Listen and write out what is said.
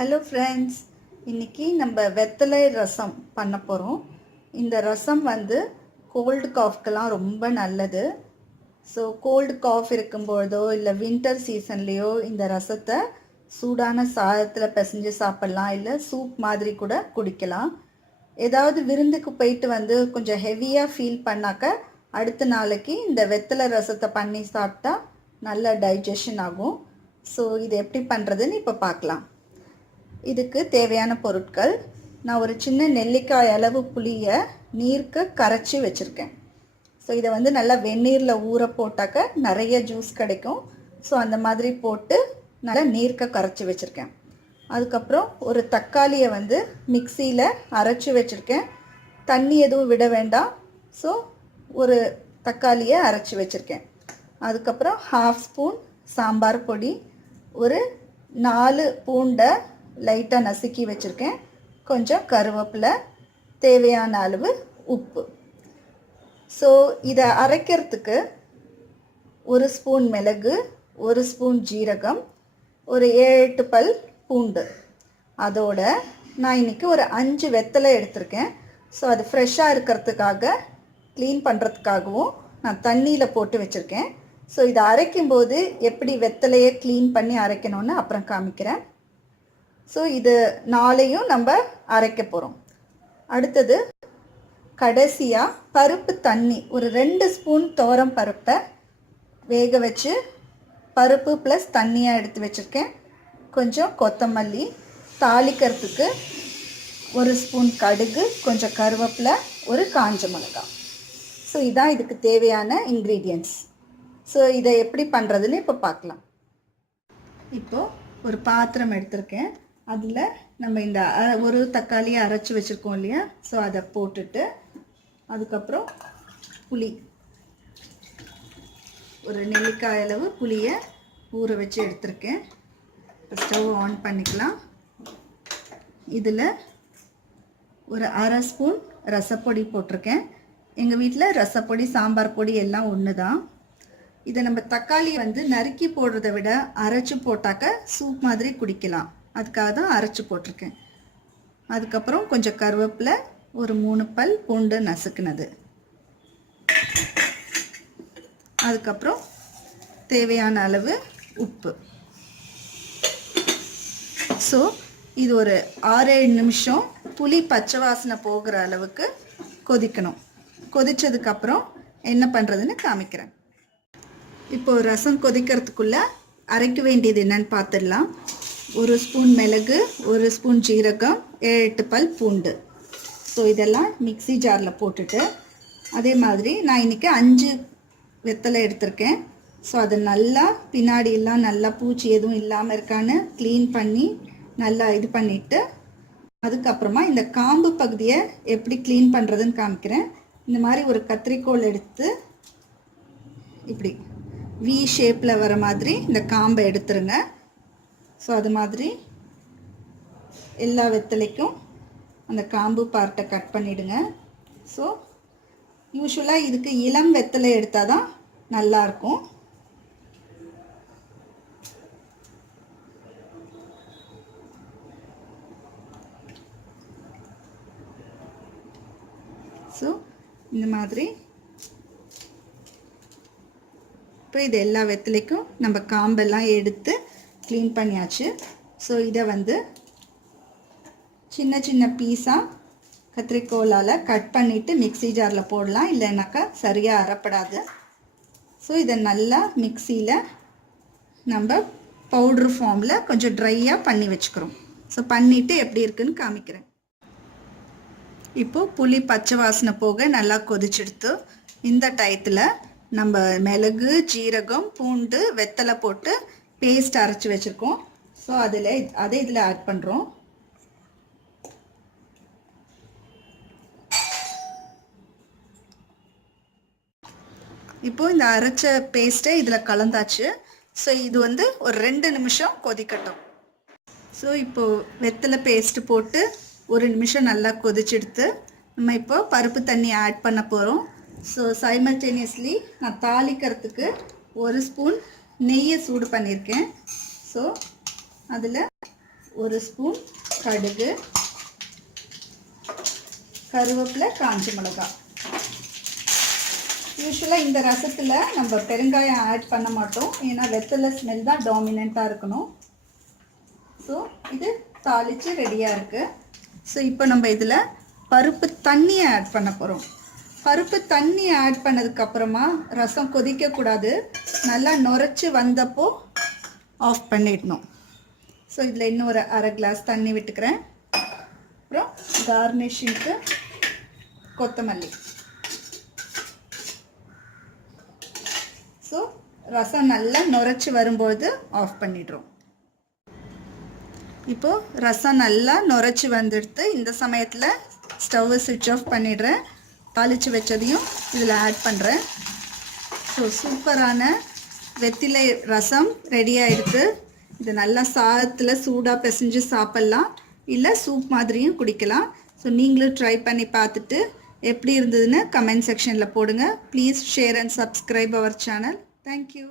Hello friends, இன்றைக்கி நம்ம வெத்தலை ரசம் பண்ண போகிறோம். இந்த ரசம் கோல்டு காஃப்க்கெல்லாம் ரொம்ப நல்லது. ஸோ கோல்டு காஃப் இருக்கும்பொழுதோ இல்லை வின்டர் சீசன்லேயோ இந்த ரசத்தை சூடான சாதத்தில் பிசைஞ்சு சாப்பிட்லாம், இல்லை சூப் மாதிரி கூட குடிக்கலாம். ஏதாவது விருந்துக்கு போயிட்டு கொஞ்சம் ஹெவியாக ஃபீல் பண்ணாக்க அடுத்த நாளைக்கு இந்த வெத்தலை ரசத்தை பண்ணி சாப்பிட்டா நல்ல டைஜஷன் ஆகும். ஸோ இது எப்படி பண்ணுறதுன்னு இப்போ பார்க்கலாம். இதுக்கு தேவையான பொருட்கள்: நான் ஒரு சின்ன நெல்லிக்காய் அளவு புளியை நீருக்கு கரைச்சி வச்சுருக்கேன். ஸோ இதை நல்லா வெந்நீரில் ஊற போட்டாக்க நிறைய ஜூஸ் கிடைக்கும். ஸோ அந்த மாதிரி போட்டு நல்லா நீர்க்க கரைச்சி வச்சுருக்கேன். அதுக்கப்புறம் ஒரு தக்காளியை மிக்சியில் அரைச்சி வச்சுருக்கேன். தண்ணி எதுவும் விட வேண்டாம். ஸோ ஒரு தக்காளியை அரைச்சி வச்சுருக்கேன். அதுக்கப்புறம் 1/2 ஸ்பூன் சாம்பார் பொடி, ஒரு 4 பூண்டை லைட்டாக நசுக்கி வச்சுருக்கேன், கொஞ்சம் கருவேப்பிலை, தேவையான அளவு உப்பு. ஸோ இதை அரைக்கிறதுக்கு 1 ஸ்பூன் மிளகு, 1 ஸ்பூன் ஜீரகம், ஒரு 7-8 பல் பூண்டு. அதோட நான் இன்றைக்கி ஒரு 5 வெத்தலை எடுத்திருக்கேன். ஸோ அது ஃப்ரெஷ்ஷாக இருக்கிறதுக்காக, க்ளீன் பண்ணுறதுக்காகவும் நான் தண்ணியில் போட்டு வச்சுருக்கேன். ஸோ இதை அரைக்கும்போது எப்படி வெத்தலையை க்ளீன் பண்ணி அரைக்கணும்னு அப்புறம் காமிக்கிறேன். ஸோ இது 4ஐயும் நம்ம அரைக்க போகிறோம். அடுத்தது கடைசியாக பருப்பு தண்ணி, ஒரு 2 ஸ்பூன் துவரம் பருப்பை வேக வச்சு பருப்பு ப்ளஸ் தண்ணியாக எடுத்து வச்சுருக்கேன். கொஞ்சம் கொத்தமல்லி, தாளிக்கிறதுக்கு 1 ஸ்பூன் கடுகு, கொஞ்சம் கருவேப்பிலை, ஒரு காஞ்ச மிளகாய். ஸோ இதான் இதுக்கு தேவையான இன்க்ரீடியன்ட்ஸ். ஸோ இதை எப்படி பண்ணுறதுன்னு இப்போ பார்க்கலாம். இப்போது ஒரு பாத்திரம் எடுத்திருக்கேன். அதில் நம்ம இந்த ஒரு தக்காளியை அரைச்சி வச்சுருக்கோம் இல்லையா, ஸோ அதை போட்டுட்டு அதுக்கப்புறம் புளி, ஒரு நெல்லிக்காய் அளவு புளியை ஊற வச்சு எடுத்திருக்கேன். ஸ்டவ் ஆன் பண்ணிக்கலாம். இதில் ஒரு 1/2 ஸ்பூன் ரசப்பொடி போட்டிருக்கேன். எங்கள் வீட்டில் ரசப்பொடி, சாம்பார் பொடி எல்லாம் ஒன்று தான். இதை நம்ம தக்காளி நறுக்கி போடுறதை விட அரைச்சி போட்டாக்க சூப் மாதிரி குடிக்கலாம். அதுக்காக தான் அரைச்சி போட்டிருக்கேன். அதுக்கப்புறம் கொஞ்சம் கருவேப்பிலை, ஒரு 3 பல் பூண்டு நசுக்குனது. அதுக்கப்புறம் தேவையான அளவு உப்பு. ஸோ இது ஒரு 6-7 நிமிஷம் புளி பச்சை வாசனை போகிற அளவுக்கு கொதிக்கணும். கொதித்ததுக்கப்புறம் என்ன பண்ணுறதுன்னு காமிக்கிறேன். இப்போது ரசம் கொதிக்கிறதுக்குள்ளே அரைக்க வேண்டியது என்னன்னு பார்த்துடலாம். 1 ஸ்பூன் மிளகு, 1 ஸ்பூன் ஜீரகம், 7-8 பல் பூண்டு. ஸோ இதெல்லாம் மிக்ஸி ஜாரில் போட்டுட்டு, அதே மாதிரி நான் இன்றைக்கி 5 வெத்தலை எடுத்திருக்கேன். ஸோ அது நல்லா பின்னாடியெல்லாம் நல்லா பூச்சி எதுவும் இல்லாமல் இருக்கான்னு க்ளீன் பண்ணி நல்லா இது பண்ணிவிட்டு, அதுக்கப்புறமா இந்த காம்பு பகுதியை எப்படி க்ளீன் பண்ணுறதுன்னு காமிக்கிறேன். இந்த மாதிரி ஒரு கத்திரிக்கோல் எடுத்து இப்படி வி ஷேப்பில் வர மாதிரி இந்த காம்பை எடுத்துருங்க. ஸோ அது மாதிரி எல்லா வெத்தலைக்கும் அந்த காம்பு பார்ட்டை கட் பண்ணிவிடுங்க. ஸோ யூஸ்வலாக இதுக்கு இளம் வெத்தலை எடுத்தால் தான் நல்லாயிருக்கும். ஸோ இந்த மாதிரி இப்போ இது எல்லா வெத்தலைக்கும் நம்ம காம்பெல்லாம் எடுத்து க்ளீன் பண்ணியாச்சு. ஸோ இதை சின்ன சின்ன பீஸாக கத்திரிக்கோலால் கட் பண்ணிவிட்டு மிக்ஸி ஜாரில் போடலாம், இல்லைனாக்கா சரியாக அரைப்படாது. ஸோ இதை நல்லா மிக்சியில் நம்ம பவுட்ரு ஃபார்மில் கொஞ்சம் ட்ரையாக பண்ணி வச்சுக்கிறோம். ஸோ பண்ணிவிட்டு எப்படி இருக்குன்னு காமிக்கிறேன். இப்போது புளி பச்சை வாசனை போக நல்லா கொதிச்செடுத்து இந்த டயத்தில் நம்ம மிளகு, ஜீரகம், பூண்டு, வெத்தலை போட்டு பேஸ்ட் அரைச்சி வச்சுருக்கோம். ஸோ அதை இதில் ஆட் பண்ணுறோம். இப்போது இந்த அரைச்ச பேஸ்ட்டை இதில் கலந்தாச்சு. ஸோ இது ஒரு 2 நிமிஷம் கொதிக்கட்டும். ஸோ இப்போது வெத்தலை பேஸ்ட்டு போட்டு 1 நிமிஷம் நல்லா கொதிச்செடுத்து நம்ம இப்போ பருப்பு தண்ணி ஆட் பண்ண போகிறோம். ஸோ சைமல்டேனியஸ்லி நான் தாளிக்கிறதுக்கு 1 ஸ்பூன் நெய்யை சூடு பண்ணியிருக்கேன். ஸோ அதில் 1 ஸ்பூன் கடுகு, கருவேப்பிலை, காஞ்ச மிளகாய். யூஸ்வலாக இந்த ரசத்தில் நம்ம பெருங்காயம் ஆட் பண்ண மாட்டோம், ஏன்னா வெத்தலை ஸ்மெல் தான் டாமினண்ட்டாக இருக்கணும். ஸோ இது தாளித்து ரெடியாக இருக்குது. ஸோ இப்போ நம்ம இதில் பருப்பு தண்ணியை ஆட் பண்ண போகிறோம். பருப்பு தண்ணி ஆட் பண்ணதுக்கப்புறமா ரசம் கொதிக்கக்கூடாது, நல்லா நுரைச்சி வந்தப்போ ஆஃப் பண்ணிடணும். ஸோ இதில் இன்னும் ஒரு அரை கிளாஸ் தண்ணி விட்டுக்கிறேன். அப்புறம் கார்னிஷிங்க்கு கொத்தமல்லி. ஸோ ரசம் நல்லா நுரைச்சி வரும்போது ஆஃப் பண்ணிடுறோம். இப்போது ரசம் நல்லா நுரைச்சி வந்துடுத்து. இந்த சமயத்தில் ஸ்டவ்வை சுவிட்ச் ஆஃப் பண்ணிடுறேன். தாளித்து வச்சதையும் இதில் ஆட் பண்ணுறேன். ஸோ சூப்பரான வெத்திலை ரசம் ரெடி ஆகிடுது. இது நல்லா சாதத்தில் சூடாக பிசைஞ்சு சாப்பிட்லாம், இல்லை சூப் மாதிரியும் குடிக்கலாம். ஸோ நீங்களும் ட்ரை பண்ணி பார்த்துட்டு எப்படி இருந்ததுன்னு கமெண்ட் செக்ஷனில் போடுங்க. Please share and subscribe our channel. Thank you.